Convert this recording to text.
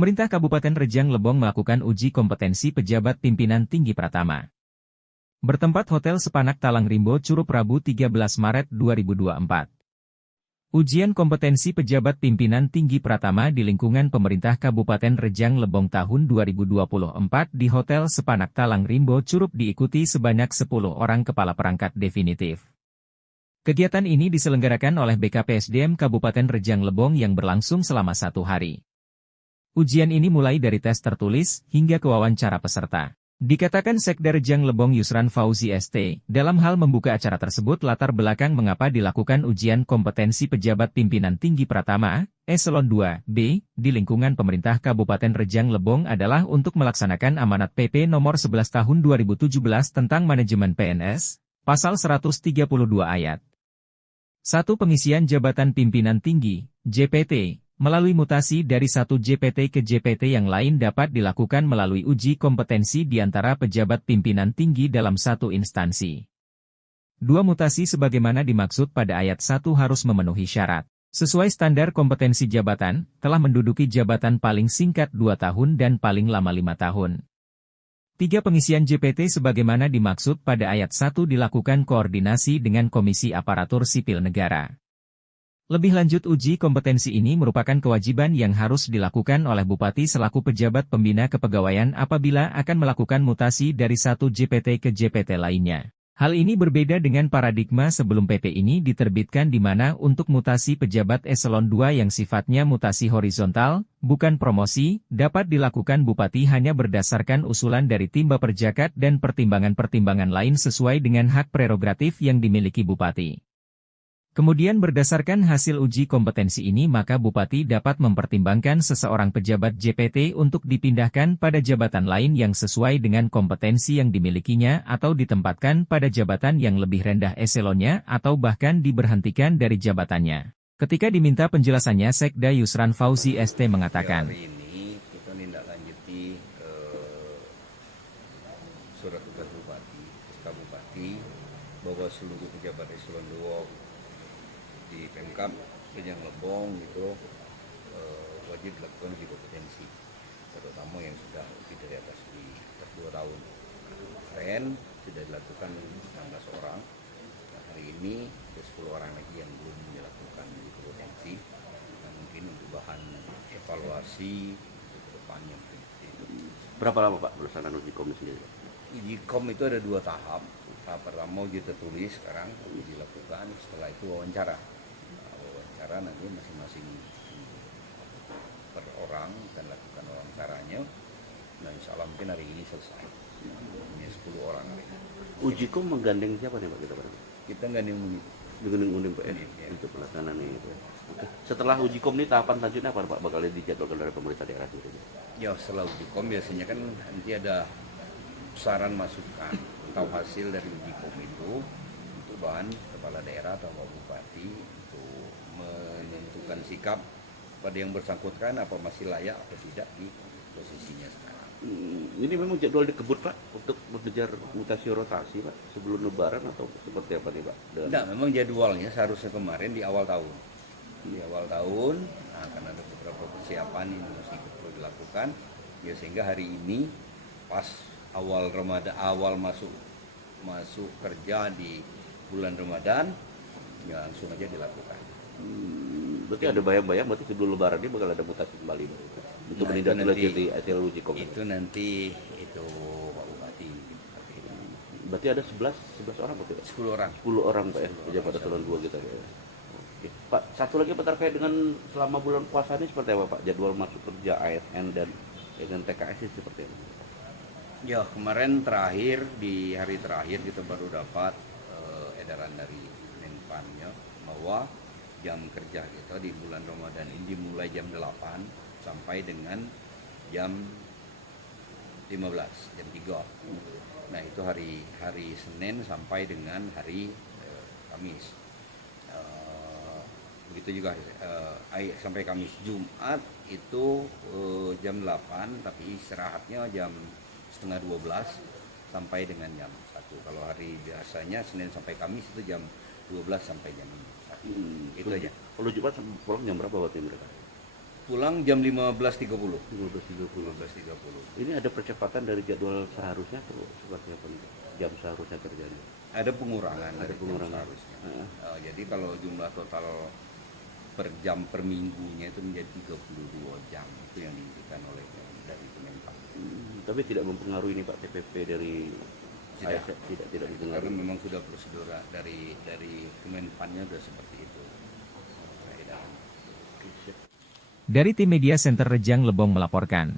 Pemerintah Kabupaten Rejang Lebong melakukan uji kompetensi pejabat pimpinan tinggi Pratama. Bertempat Hotel Sepanak Talang Rimbo Curup Rabu 13 Maret 2024. Ujian kompetensi pejabat pimpinan tinggi Pratama di lingkungan pemerintah Kabupaten Rejang Lebong tahun 2024 di Hotel Sepanak Talang Rimbo Curup diikuti sebanyak 10 orang kepala perangkat definitif. Kegiatan ini diselenggarakan oleh BKPSDM Kabupaten Rejang Lebong yang berlangsung selama 1 hari. Ujian ini mulai dari tes tertulis hingga ke wawancara peserta. Dikatakan Sekda Rejang Lebong Yusran Fauzi ST, dalam hal membuka acara tersebut latar belakang mengapa dilakukan ujian kompetensi pejabat pimpinan tinggi Pratama, Eselon 2B, di lingkungan pemerintah Kabupaten Rejang Lebong adalah untuk melaksanakan amanat PP nomor 11 tahun 2017 tentang manajemen PNS, pasal 132 ayat 1 pengisian jabatan pimpinan tinggi, JPT, melalui mutasi dari satu JPT ke JPT yang lain dapat dilakukan melalui uji kompetensi di antara pejabat pimpinan tinggi dalam satu instansi. Dua mutasi sebagaimana dimaksud pada ayat 1 harus memenuhi syarat. Sesuai standar kompetensi jabatan, telah menduduki jabatan paling singkat 2 tahun dan paling lama 5 tahun. 3 pengisian JPT sebagaimana dimaksud pada ayat 1 dilakukan koordinasi dengan Komisi Aparatur Sipil Negara. Lebih lanjut uji kompetensi ini merupakan kewajiban yang harus dilakukan oleh Bupati selaku pejabat pembina kepegawaian apabila akan melakukan mutasi dari satu JPT ke JPT lainnya. Hal ini berbeda dengan paradigma sebelum PP ini diterbitkan di mana untuk mutasi pejabat eselon 2 yang sifatnya mutasi horizontal, bukan promosi, dapat dilakukan Bupati hanya berdasarkan usulan dari tim Baperjakat dan pertimbangan-pertimbangan lain sesuai dengan hak prerogatif yang dimiliki Bupati. Kemudian berdasarkan hasil uji kompetensi ini maka Bupati dapat mempertimbangkan seseorang pejabat JPT untuk dipindahkan pada jabatan lain yang sesuai dengan kompetensi yang dimilikinya atau ditempatkan pada jabatan yang lebih rendah eselonnya atau bahkan diberhentikan dari jabatannya. Ketika diminta penjelasannya Sekda Yusran Fauzi ST mengatakan, hari ini kita nindaklanjuti surat tugas Bupati, SK Bupati bahwa seluruh pejabat eselon 2 di Pemkab Rejang Lebong itu wajib dilakukan uji kompetensi, terutama yang sudah lebih dari atas 2 tahun. Kemarin sudah dilakukan 16 orang. Nah, hari ini ada 10 orang lagi yang belum dilakukan uji kompetensi. Nah, mungkin untuk bahan evaluasi ke depannya. Berapa lama Pak pelaksanaan uji kom sendiri? Uji kom itu ada 2 tahap. Tahap pertama uji tertulis sekarang dilakukan, setelah itu wawancara. Wawancara nanti masing-masing per orang dan lakukan wawancaranya. Nah, insya Allah mungkin hari ini selesai. Ini 10 orang hari ini. Uji kom menggandeng siapa nih Pak kita? Kita gandeng unit. Menggandeng unit Pak ya, untuk pelaksanaan ini. Oke. Setelah uji kom ini tahapan selanjutnya apa Pak bakal dijadwalkan oleh pemerintah daerah sendiri? Ya setelah uji kom biasanya kan nanti ada saran masukan atau hasil dari uji kom itu untuk bahan kepala daerah atau Pak Bupati untuk menentukan sikap pada yang bersangkutan apa masih layak atau tidak di posisinya sekarang. Ini memang jadwal dikebut Pak untuk mengejar mutasi rotasi Pak sebelum Lebaran atau seperti apa nih Pak? Tidak, memang jadwalnya seharusnya kemarin di awal tahun. Di awal tahun akan ada beberapa persiapan yang masih perlu dilakukan. Ya sehingga hari ini pas awal Ramadan, awal masuk kerja di bulan Ramadan, ya langsung aja dilakukan. Berarti ada bayang-bayang berarti sebelum Lebaran ini bakal ada mutasi kembali untuk menindaklanjuti hasil uji kom. Itu nanti itu Pak Bupati. Berarti ada 11 orang Pak? 10 orang. 10 orang Pak ya, pejabat eselon 2 kita ya. Oke. Pak, satu lagi Pak terkait dengan selama bulan puasa ini seperti apa Pak? Jadwal masuk kerja ASN dan dengan TKS ini seperti apa? Ya kemarin terakhir di hari terakhir kita baru dapat edaran dari Menpannya bahwa jam kerja kita di bulan Ramadan ini dimulai jam 8 sampai dengan jam 15, jam 3. Nah itu hari Senin sampai dengan hari Kamis. Begitu juga sampai Kamis. Jumat itu jam 8 tapi istirahatnya jam setengah 12 sampai dengan jam 1. Kalau hari biasanya Senin sampai Kamis itu jam 12 sampai jam 1. Itu aja. Kalau Jumat pulang jam berapa waktu mereka? Pulang jam 15.30. 15.30. 15.30. Ini ada percepatan dari jadwal seharusnya atau seperti apa nih? Jam seharusnya terjadi? Ada pengurangan. Ada dari jam pengurangan. seharusnya. Jadi kalau jumlah total per jam per minggunya itu menjadi 32 jam, itu yang diinginkan oleh dari Kemenpan. Tapi tidak mempengaruhi ini Pak TPP dari Tidak. ASN? Tidak Karena mempengaruhi. memang sudah prosedur dari Kemenpannya sudah seperti itu. Nah, Dari tim Media Center Rejang Lebong melaporkan.